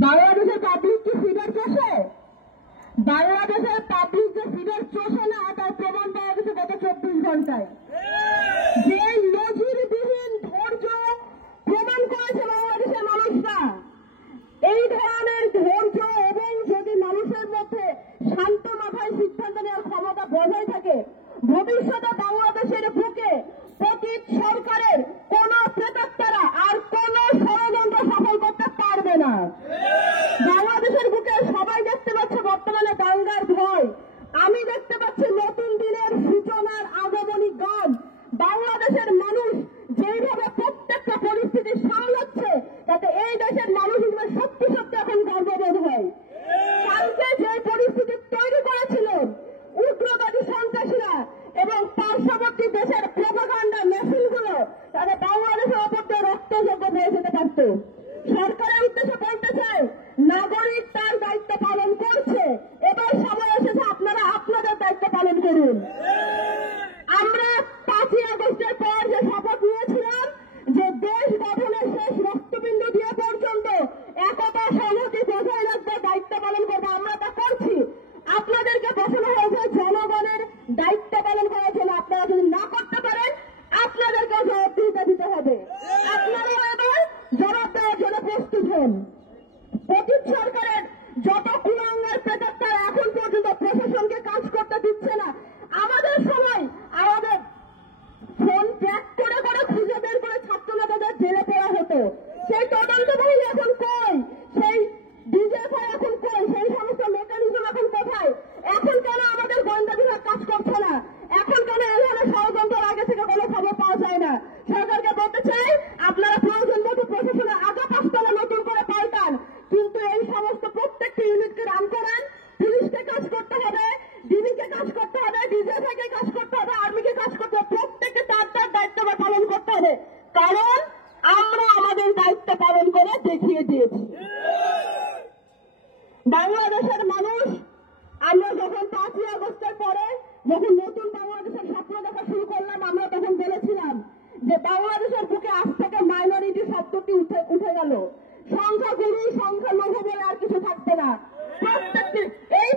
বাংলাদেশের পাবলিক কি ফিডার চষে? বাংলাদেশের পাবলিক যে ফিডার চষে না, তার প্রমাণ পাওয়া গেছে গত 24 ঘন্টায়। যে নজিরবিহীন ধৈর্য প্রমাণ করেছে বাংলাদেশের মানুষরা, এই ধরনের ধৈর্য এবং যদি মানুষের মধ্যে শান্ত মাথায় সিদ্ধান্ত নেওয়ার ক্ষমতা বজায় থাকে, ভবিষ্যতে বাংলাদেশের বুকে পতিত সরকারের কোন প্রেতাত্মারা আর কোন ষড়যন্ত্র সফল করতে পারবে না। বাংলাদেশের বুকে সবাই দেখতে পাচ্ছে বর্তমানে দাঙ্গার ভয়, আমি দেখতে পাচ্ছি নতুন দিনের সূচনার আগমনী গান। বাংলাদেশের মানুষ যেভাবে প্রত্যেকটা পরিস্থিতি সামলাচ্ছে, তাতে এই দেশের মানুষ হিসেবে সত্যি সত্যি এখন গর্ববোধ হয়। কালকে যে পরিস্থিতি তৈরি করেছিল উগ্রবাদী সন্ত্রাসীরা এবং পার্শ্ববর্তী দেশের প্রোপাগান্ডা মেশিনগুলো, তাদের বাংলাদেশের ওপর দিয়ে রক্তযজ্ঞ হয়ে যেতে পারত। সরকারের উদ্দেশ্যে বলতে চাই, নাগরিক তার দায়িত্ব পালন করছে, এবার সময় এসেছে আপনারা আপনাদের দায়িত্ব পালন করুন। আমরা 5ই আগস্টের পর যে শপথ নিয়েছিলাম যে দেশ গঠনের শেষ রক্তবিন্দু দিয়ে পর্যন্ত একতা সংহতি বজায় রাখতে দায়িত্ব পালন করবো, আমরা তা করছি। আপনাদেরকে বসানো হয়েছে জনগণের দায়িত্ব পালন করার জন্য, আপনারা যদি না করতে পারেন আপনাদেরকে জবাবদিহিতা দিতে হবে। আপনারা এবার জবাব দেওয়ার জন্য প্রস্তুত হন। পতিত সরকারের যত কুলাঙ্গার প্রেতাত্মারা এখন পর্যন্ত প্রশাসনকে কাজ করতে দিচ্ছে না, আমাদের সময় আমাদের ফোন ট্র্যাক করে করে খুঁজে বের করে ছাত্রনেতাদের জেলে পড়া হতো। সেই তদন্ত বাহিনী এখন কই? সেই ডিজিএফআই এখন কই? সেই সমস্ত মেকানিজম এখন কোথায়? এখন কেন আমাদের গোয়েন্দা বিভাগ কাজ করছে না? এখন কেন এখানে ষড়যন্ত্রের আগে থেকে কোনো খবর পাওয়া যায় না? সরকারকে বলতে চাই, আপনারা প্রয়োজন মতো প্রশাসনের আগা পাঁচতলা নতুন করে পাল্টান, কিন্তু এই সমস্ত প্রত্যেকটি ইউনিটকে রান করেন। পুলিশকে কাজ করতে হবে, ডিবিকে কাজ করতে হবে, ডিজিএফআইকে কাজ করতে হবে, আর্মিকে কাজ করতে হবে, প্রত্যেককে তার তার দায়িত্ব পালন করতে হবে, কারণ আমরা আমাদের দায়িত্ব পালন করে দেখিয়ে দিয়েছি। বাংলাদেশের মানুষ, আমরা যখন 5ই আগস্টের পরে যখন নতুন বাংলাদেশের স্বপ্ন দেখা শুরু করলাম, আমরা তখন বলেছিলাম যে বাংলাদেশের বুকে আজ থেকে মাইনরিটি শব্দটি উঠে গেল, সংখ্যাগুরু সংখ্যালঘু বলে আর কিছু থাকবে না। প্রত্যেকটি এই